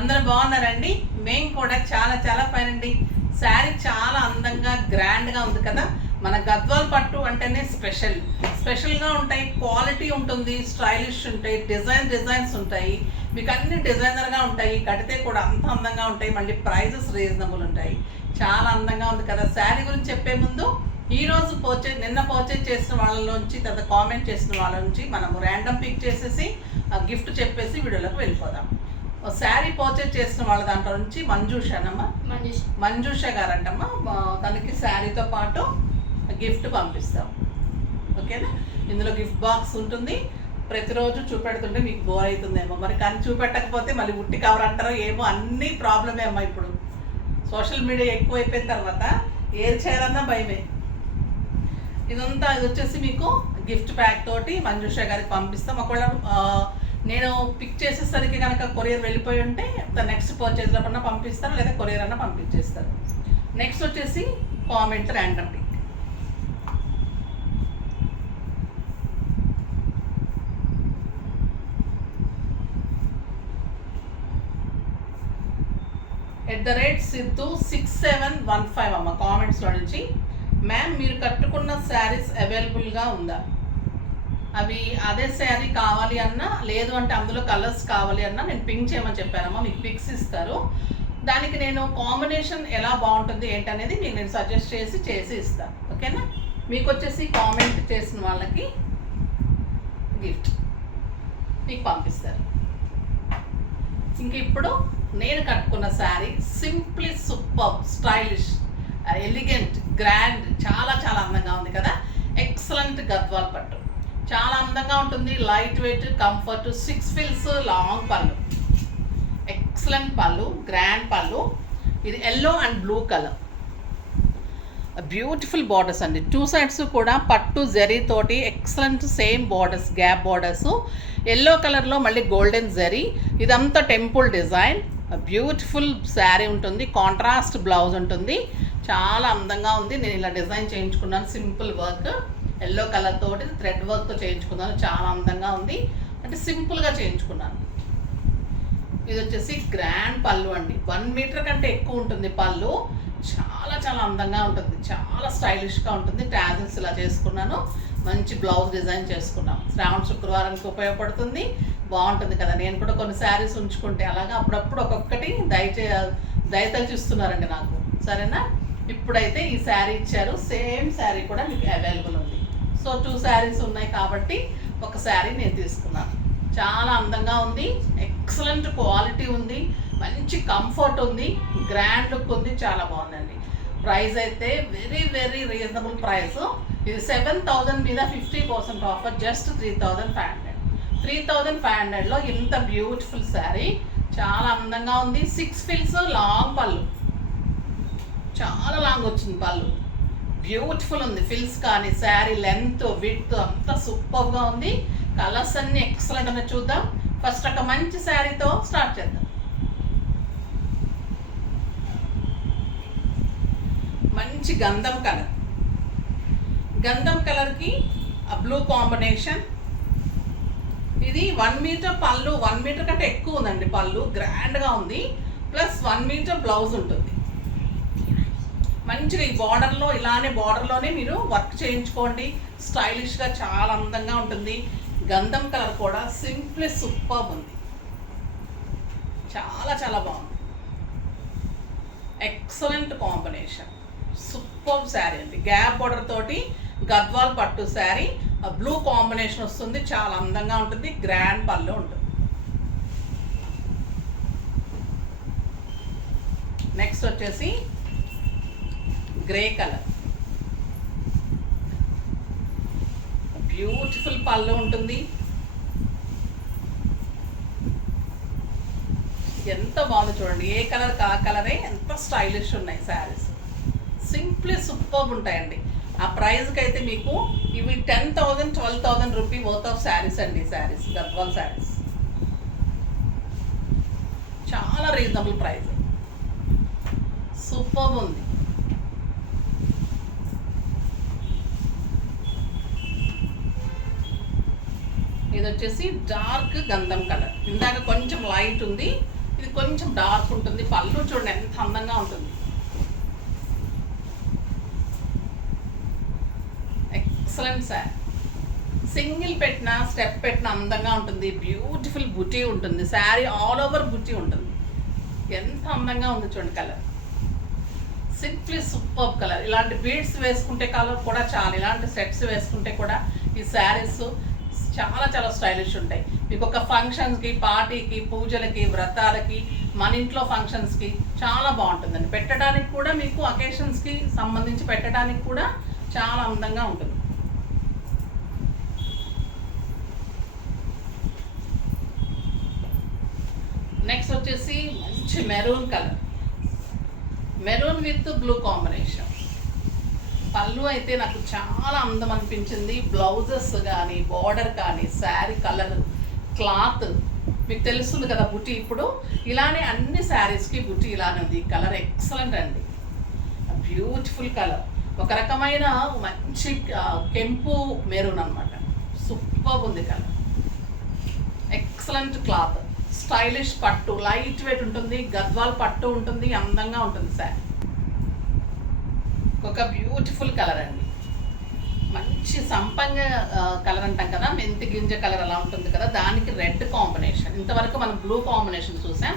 అందరూ బాగున్నారండి. మేము కూడా చాలా చాలా ఫైన్ అండి. శారీ చాలా అందంగా గ్రాండ్గా ఉంది కదా. మన గద్వాల్ పట్టు అంటేనే స్పెషల్గా ఉంటాయి, క్వాలిటీ ఉంటుంది, స్టైలిష్ ఉంటాయి, డిజైన్స్ ఉంటాయి, మీకు అన్ని డిజైనర్గా ఉంటాయి, కడితే కూడా అంత అందంగా ఉంటాయి, మళ్ళీ ప్రైజెస్ రీజనబుల్ ఉంటాయి. చాలా అందంగా ఉంది కదా. శారీ గురించి చెప్పే ముందు ఈరోజు నిన్న పర్చేజ్ చేసిన వాళ్ళలోంచి తర్వాత కామెంట్ చేసిన వాళ్ళ నుంచి మనము ర్యాండమ్ పిక్ చేసేసి గిఫ్ట్ చెప్పేసి వీడియోలోకి వెళ్ళిపోదాం. శారీ పర్చేజ్ చేసిన వాళ్ళ దాంట్లో నుంచి మంజుష గారంటమ్మా, తనకి శారీతో పాటు గిఫ్ట్ పంపిస్తాం. ఓకేనా. ఇందులో గిఫ్ట్ బాక్స్ ఉంటుంది. ప్రతిరోజు చూపెడుతుంటే మీకు బోర్ అవుతుందేమో మరి, కానీ చూపెట్టకపోతే మళ్ళీ ఉట్టి కవర్ అంటారో ఏమో, అన్నీ ప్రాబ్లమే అమ్మా. ఇప్పుడు సోషల్ మీడియా ఎక్కువైపోయిన తర్వాత ఏది చేయాలన్నా భయమే. ఇది వచ్చేసి మీకు గిఫ్ట్ ప్యాక్ తోటి మంజుష గారికి పంపిస్తాం. ఒకవేళ నేను పిక్ చేసేసరికి కనుక కొరియర్ వెళ్ళిపోయి ఉంటే నెక్స్ట్ పర్చేజ్లో అన్నా పంపిస్తారు, లేదా కొరియర్ అన్నా పంపించేస్తారు. నెక్స్ట్ వచ్చేసి కామెంట్ ర్యాండమ్ పిక్. @Sidhu 6715 అమ్మ కామెంట్స్లో నుంచి, మ్యామ్ మీరు కట్టుకున్న శారీస్ అవైలబుల్గా ఉందా? అవి అదే శారీ కావాలి అన్నా, లేదు అంటే అందులో కలర్స్ కావాలి అన్నా నేను పింక్ చేయమని చెప్పానమ్మా. మీకు పిక్స్ ఇస్తారు, దానికి నేను కాంబినేషన్ ఎలా బాగుంటుంది ఏంటనేది మీకు నేను సజెస్ట్ చేసి ఇస్తాను. ఓకేనా. మీకు వచ్చేసి కామెంట్ చేసిన వాళ్ళకి గిఫ్ట్ మీకు పంపిస్తారు. ఇంక ఇప్పుడు నేను కట్టుకున్న sari simply super, stylish, elegant, grand, చాలా చాలా అందంగా ఉంది కదా. ఎక్సలెంట్ గద్వాల్ పట్టు చాలా అందంగా ఉంటుంది. లైట్ వెయిట్, కంఫర్ట్, 6 ఫిల్స్, long pallu, excellent pallu, grand pallu. ఇది yellow and blue colour, beautiful borders అండి. 2 సైడ్స్ కూడా పట్టు జరీ తోటి excellent same borders, gap borders. Yellow కలర్లో మళ్ళీ గోల్డెన్ జరీ. ఇదంతా టెంపుల్ డిజైన్. బ్యూటిఫుల్ శారీ ఉంటుంది, కాంట్రాస్ట్ బ్లౌజ్ ఉంటుంది, చాలా అందంగా ఉంది. నేను ఇలా డిజైన్ చేయించుకున్నాను, సింపుల్ వర్క్, ఎల్లో కలర్ తోటి థ్రెడ్ వర్క్తో చేయించుకున్నాను. చాలా అందంగా ఉంది, అంటే సింపుల్గా చేయించుకున్నాను. ఇది వచ్చేసి గ్రాండ్ పళ్ళు అండి. 1 మీటర్ కంటే ఎక్కువ ఉంటుంది పళ్ళు. చాలా చాలా అందంగా ఉంటుంది, చాలా స్టైలిష్గా ఉంటుంది. టాజిల్స్ ఇలా చేసుకున్నాను, మంచి బ్లౌజ్ డిజైన్ చేసుకున్నాను. శ్రావణ శుక్రవారానికి ఉపయోగపడుతుంది, బాగుంటుంది కదా. నేను కూడా కొన్ని శారీస్ ఉంచుకుంటే అలాగా అప్పుడప్పుడు ఒక్కొక్కటి దయతలిచి ఇస్తున్నారండి నాకు. సరేనా. ఇప్పుడైతే ఈ శారీ ఇచ్చారు, సేమ్ శారీ కూడా మీకు అవైలబుల్ ఉంది. సో 2 శారీస్ ఉన్నాయి కాబట్టి ఒక శారీ నేను తీసుకున్నాను. చాలా అందంగా ఉంది, ఎక్సలెంట్ క్వాలిటీ ఉంది, మంచి కంఫర్ట్ ఉంది, గ్రాండ్ లుక్ ఉంది, చాలా బాగుందండి. ప్రైస్ అయితే వెరీ వెరీ రీజనబుల్ ప్రైస్. ఇది 7,000 మీద 50% ఆఫర్, జస్ట్ 3,500. 3,500లో ఇంత బ్యూటిఫుల్ శారీ, చాలా అందంగా ఉంది. 6 ఫిల్స్, లాంగ్ పళ్ళు, చాలా లాంగ్ వచ్చింది పళ్ళు, బ్యూటిఫుల్ ఉంది. ఫిల్స్ కానీ శారీ లెంత్, విడ్త్ అంతా సూపర్గా ఉంది. కలర్స్ అన్నీ ఎక్సలెంట్ అని చూద్దాం. ఫస్ట్ ఒక మంచి శారీతో స్టార్ట్ చేద్దాం. మంచి గంధం కలర్కి బ్లూ కాంబినేషన్. ఇది 1 మీటర్ పళ్ళు, 1 మీటర్ కంటే ఎక్కువ ఉందండి పళ్ళు, గ్రాండ్గా ఉంది. ప్లస్ 1 మీటర్ బ్లౌజ్ ఉంటుంది. మంచిగా ఈ బార్డర్లో, ఇలానే బార్డర్లోనే మీరు వర్క్ చేయించుకోండి, స్టైలిష్గా చాలా అందంగా ఉంటుంది. గంధం కలర్ కూడా సింప్లీ సూపర్ ఉంది, చాలా చాలా బాగుంది. ఎక్సలెంట్ కాంబినేషన్, సూపర్ శారీ అండి. గ్యాప్ బార్డర్ తోటి గద్వాల్ పట్టు శారీ, బ్లూ కాంబినేషన్ వస్తుంది, చాలా అందంగా ఉంటుంది. గ్రాండ్ పళ్ళు ఉంటుంది. నెక్స్ట్ వచ్చేసి గ్రే కలర్, బ్యూటిఫుల్ పళ్ళు ఉంటుంది. ఎంత బాగుంది చూడండి, ఏ కలర్ ఆ కలరే, ఎంత స్టైలిష్ ఉన్నాయి శారీస్, సింప్లీ సూపర్ ఉంటాయండి. ఆ ప్రైస్కి అయితే మీకు ఇవి 10,000 12,000 రూపీ వర్త్ ఆఫ్ శారీస్ అండి. శారీస్, గద్వాల్ శారీస్, చాలా రీజనబుల్ ప్రైస్, సూపర్ ఉంది. ఇది వచ్చేసి డార్క్ గంధం కలర్, ఇందాక కొంచెం లైట్ ఉంది, ఇది కొంచెం డార్క్ ఉంటుంది. పళ్ళు చూడండి ఎంత అందంగా ఉంటుంది. ఎక్సలెంట్ శారీ. సింగిల్ పెట్టిన స్టెప్ పెట్టిన అందంగా ఉంటుంది. బ్యూటిఫుల్ బుటీ ఉంటుంది. శారీ ఆల్ ఓవర్ బుటీ ఉంటుంది. ఎంత అందంగా ఉంది చూడండి. Colour simply super colour. ఇలాంటి బీడ్స్ వేసుకుంటే కలర్ కూడా చాలా, ఇలాంటి సెట్స్ వేసుకుంటే కూడా ఈ శారీస్ చాలా చాలా స్టైలిష్ ఉంటాయి. మీకు ఒక ఫంక్షన్స్కి, పార్టీకి, పూజలకి, వ్రతాలకి, మన ఇంట్లో ఫంక్షన్స్కి చాలా బాగుంటుందండి. పెట్టడానికి కూడా మీకు అకేషన్స్కి సంబంధించి పెట్టడానికి కూడా చాలా అందంగా ఉంటుంది. నెక్స్ట్ వచ్చేసి మంచి maroon colour, maroon with blue combination. పళ్ళు అయితే నాకు చాలా అందం అనిపించింది. బ్లౌజెస్ కానీ, బార్డర్ కానీ, శారీ కలర్, క్లాత్ మీకు తెలుస్తుంది కదా బుటీ. ఇప్పుడు ఇలానే అన్ని శారీస్కి బుటీ ఇలానే ఉంది. ఈ కలర్ ఎక్సలెంట్ అండి. Beautiful colour. ఒక రకమైన మంచి కెంపు మెరూన్ అనమాట. సూపర్ ఉంది కలర్. Excellent cloth. స్టైలిష్ పట్టు, లైట్ వెయిట్ ఉంటుంది. గద్వాల్ పట్టు ఉంటుంది. అందంగా ఉంటుంది శారీ. ఒక బ్యూటిఫుల్ కలర్ అండి. మంచి సంపంగ కలర్ అంటాం కదా, మెంతి గింజ కలర్ అలా ఉంటుంది కదా, దానికి రెడ్ కాంబినేషన్. ఇంతవరకు మనం బ్లూ కాంబినేషన్ చూసాం.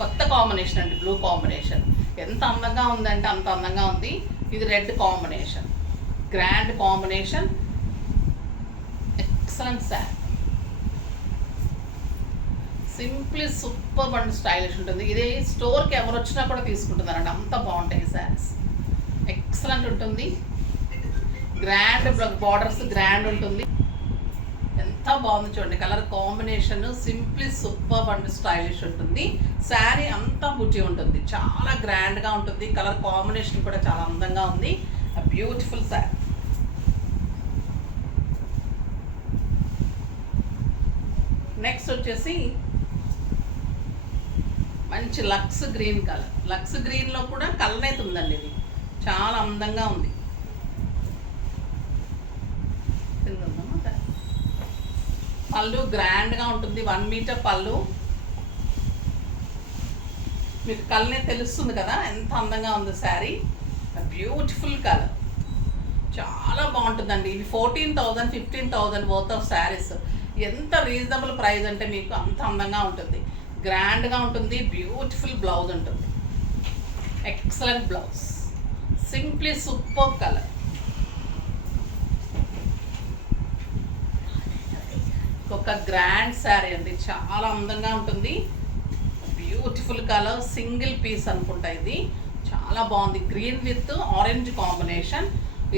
కొత్త కాంబినేషన్ అండి బ్లూ కాంబినేషన్. ఎంత అందంగా ఉందంటే అంత అందంగా ఉంది. ఇది red combination. Grand combination. Excellent sari. Simply super and stylish ఉంటుంది. ఇదే స్టోర్కి ఎవరు వచ్చినా కూడా తీసుకుంటున్నారండి. అంత బాగుంటాయి శారీస్. ఎక్సలెంట్ ఉంటుంది. గ్రాండ్ బార్డర్స్ గ్రాండ్ ఉంటుంది. ఎంత బాగుంది చూడండి. Colour combination simply super and stylish ఉంటుంది. శారీ అంతా బుట్టి ఉంటుంది. చాలా గ్రాండ్గా ఉంటుంది. కలర్ కాంబినేషన్ కూడా చాలా అందంగా ఉంది. బ్యూటిఫుల్ శారీ. నెక్స్ట్ వచ్చేసి మంచి లక్స్ గ్రీన్ కలర్. లక్స్ గ్రీన్లో కూడా కలర్ అయితే ఉందండి. ఇది చాలా అందంగా ఉంది. పళ్ళు గ్రాండ్గా ఉంటుంది. 1 మీటర్ పళ్ళు. మీకు కలనే తెలుస్తుంది కదా ఎంత అందంగా ఉంది శారీ. Beautiful colour. చాలా బాగుంటుందండి. ఇది 14,000 15,000 వర్త్ ఆఫ్ శారీస్. ఎంత రీజనబుల్ ప్రైస్ అంటే మీకు అంత అందంగా ఉంటుంది. గ్రాండ్గా ఉంటుంది. బ్యూటిఫుల్ బ్లౌజ్ ఉంటుంది. Excellent blouse. Simply super colour. ఒక గ్రాండ్ శారీ అండి. చాలా అందంగా ఉంటుంది. Beautiful colour. సింగిల్ పీస్ అనుకుంటా. ఇది చాలా బాగుంది. Green with orange combination.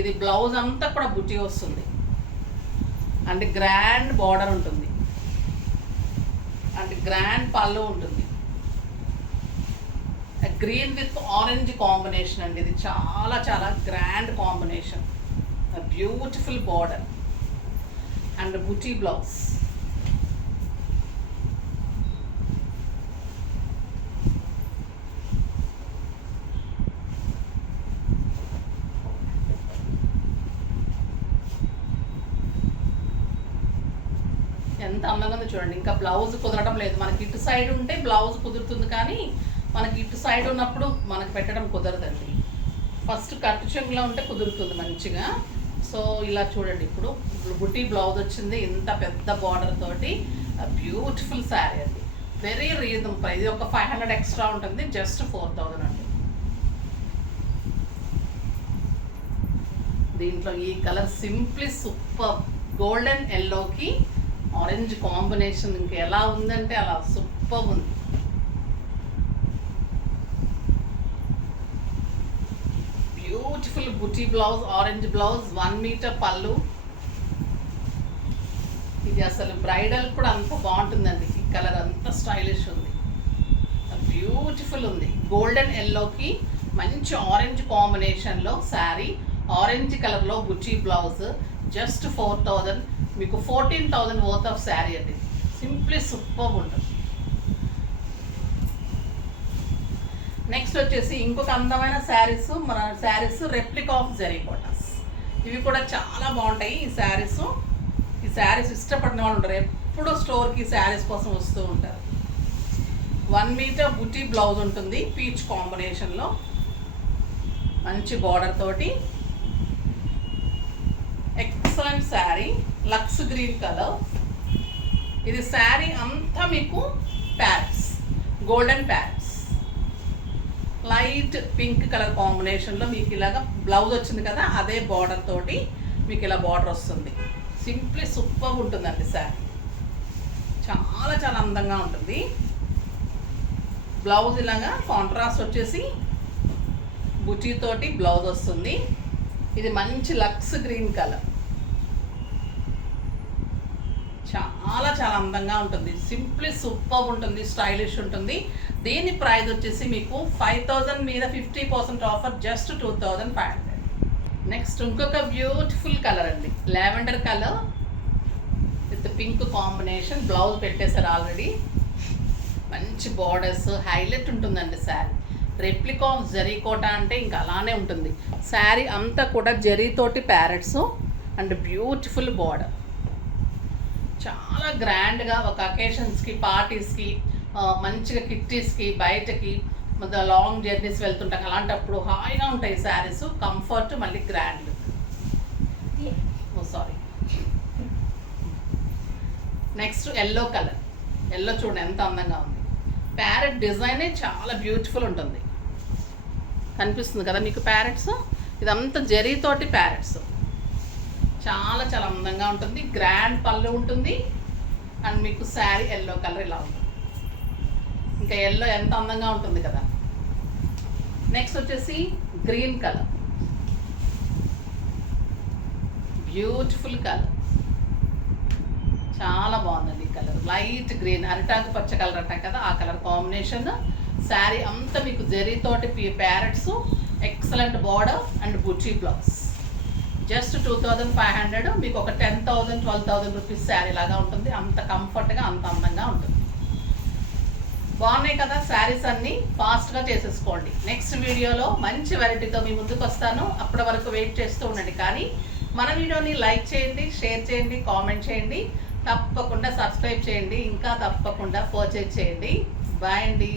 ఇది బ్లౌజ్ అంతా కూడా బుట్టి వస్తుంది. అండ్ గ్రాండ్ బార్డర్ ఉంటుంది. అండ్ గ్రాండ్ పళ్ళు ఉంటుంది. గ్రీన్ విత్ ఆరెంజ్ కాంబినేషన్ అండి. ఇది చాలా చాలా grand combination. Beautiful border and buti blouse. ఎంత అందంగా ఉందో చూడండి. ఇంకా బ్లౌజ్ కుదరడం లేదు. మనకి ఇటు సైడ్ ఉంటే బ్లౌజ్ కుదురుతుంది, కానీ మనకి ఇటు సైడ్ ఉన్నప్పుడు మనకు పెట్టడం కుదరదండి. ఫస్ట్ కట్ చెంగులో ఉంటే కుదురుతుంది మంచిగా. సో ఇలా చూడండి. ఇప్పుడు బుటీ బ్లౌజ్ వచ్చింది. ఇంత పెద్ద బార్డర్ తోటి బ్యూటిఫుల్ శారీ అండి. Very reasonable price. ఇది ఒక 500 ఎక్స్ట్రా ఉంటుంది. జస్ట్ 4,000 అండి. దీంట్లో ఈ కలర్ సింప్లీ సూపర్. గోల్డెన్ ఎల్లోకి ఆరెంజ్ కాంబినేషన్ ఇంకా ఎలా ఉందంటే అలా సూపర్ ఉంది. బ్యూటిఫుల్ బుటీ బ్లౌజ్, ఆరెంజ్ బ్లౌజ్, 1 మీటర్ పళ్ళు. ఇది అసలు బ్రైడల్ కూడా అంత బాగుంటుందండి. ఈ కలర్ అంత స్టైలిష్ ఉంది. బ్యూటిఫుల్ ఉంది. గోల్డెన్ ఎల్లోకి మంచి ఆరెంజ్ కాంబినేషన్లో శారీ. ఆరెంజ్ కలర్లో బుటీ బ్లౌజ్. జస్ట్ 4,000. మీకు 14,000 వర్త్ ఆఫ్ శారీ అండి. సింప్లీ సూపర్ ఉంటుంది. నెక్స్ట్ వచ్చేసి ఇంకొక అందమైన శారీస్. మన శారీస్ రెప్లికా ఆఫ్ జరీ కోటాస్. ఇవి కూడా చాలా బాగుంటాయి. ఈ శారీస్ ఇష్టపడిన వాళ్ళు ఉంటారు. ఎప్పుడూ స్టోర్కి శారీస్ కోసం వస్తూ ఉంటారు. 1 మీటర్ బుటీ బ్లౌజ్ ఉంటుంది పీచ్ కాంబినేషన్లో, మంచి బార్డర్ తోటి. ఎక్సలెంట్ శారీ, లక్స్ గ్రీన్ కలర్. ఇది శారీ అంతా మీకు parrots, golden parrots, light pink colour కాంబినేషన్లో మీకు ఇలాగ బ్లౌజ్ వచ్చింది కదా, అదే బార్డర్ తోటి మీకు ఇలా బార్డర్ వస్తుంది. సింప్లీ సూపర్ ఉంటుందండి శారీ, చాలా చాలా అందంగా ఉంటుంది. బ్లౌజ్ ఇలాగా కాంట్రాస్ట్ వచ్చేసి బుటీ తోటి బ్లౌజ్ వస్తుంది. ఇది మంచి లక్స్ గ్రీన్ కలర్, చాలా చాలా అందంగా ఉంటుంది. సింప్లీ సూపర్ ఉంటుంది, స్టైలిష్ ఉంటుంది. దీని ప్రైస్ వచ్చేసి మీకు 5000 మీద 50% ఆఫర్, జస్ట్ 2500. నెక్స్ట్ ఇంకొక బ్యూటిఫుల్ కలర్ అండి, lavender colour with pink combination. Blouse పెట్టేశారు ఆల్రెడీ, మంచి బార్డర్స్, హైలైట్ ఉంటుందండి శారీ. రెప్లికా ఆఫ్ జరీకోట అంటే ఇంకా అలానే ఉంటుంది. శారీ అంతా కూడా జరీతోటి ప్యారెట్స్ అండ్ బ్యూటిఫుల్ బార్డర్. చాలా గ్రాండ్గా ఒక అకేషన్స్కి, పార్టీస్కి, మంచిగా కిట్టీస్కి, బయటకి లాంగ్ జర్నీస్ వెళ్తుంటాం, అలాంటప్పుడు హాయిగా ఉంటాయి శారీస్. కంఫర్ట్, మళ్ళీ grand. Sorry. Next yellow colour. Yellow చూడండి ఎంత అందంగా ఉంది. ప్యారెట్ డిజైనే చాలా బ్యూటిఫుల్ ఉంటుంది. కనిపిస్తుంది కదా మీకు ప్యారెట్స్, ఇదంతా జరీతోటి ప్యారెట్స్. చాలా చాలా అందంగా ఉంటుంది. గ్రాండ్ పళ్ళు ఉంటుంది అండ్ మీకు శారీ ఎల్లో కలర్ ఇలా ఉంటుంది. ఇంకా ఎల్లో ఎంత అందంగా ఉంటుంది కదా. నెక్స్ట్ వచ్చేసి గ్రీన్ కలర్, బ్యూటిఫుల్ కలర్, చాలా బాగుందండి కలర్. లైట్ గ్రీన్, అరిటాకు పచ్చ కలర్ అంటాం కదా, ఆ కలర్ కాంబినేషన్. శారీ అంతా మీకు జరీతోటి parrots, excellent border and buti blouse. Just 2500, మీకు ఒక 10,000 12,000 రూపీస్ శారీ లాగా ఉంటుంది. అంత కంఫర్ట్గా, అంత అందంగా ఉంటుంది. బాగున్నాయి కదా శారీస్ అన్నీ. ఫాస్ట్గా చేసేసుకోండి. నెక్స్ట్ వీడియోలో మంచి వెరైటీతో మీ ముందుకు వస్తాను. అప్పటి వరకు వెయిట్ చేస్తూ ఉండండి. కానీ మన వీడియోని లైక్ చేయండి, షేర్ చేయండి, కామెంట్ చేయండి, తప్పకుండా సబ్స్క్రైబ్ చేయండి, ఇంకా తప్పకుండా పర్చేజ్ చేయండి. బాయ్ అండి.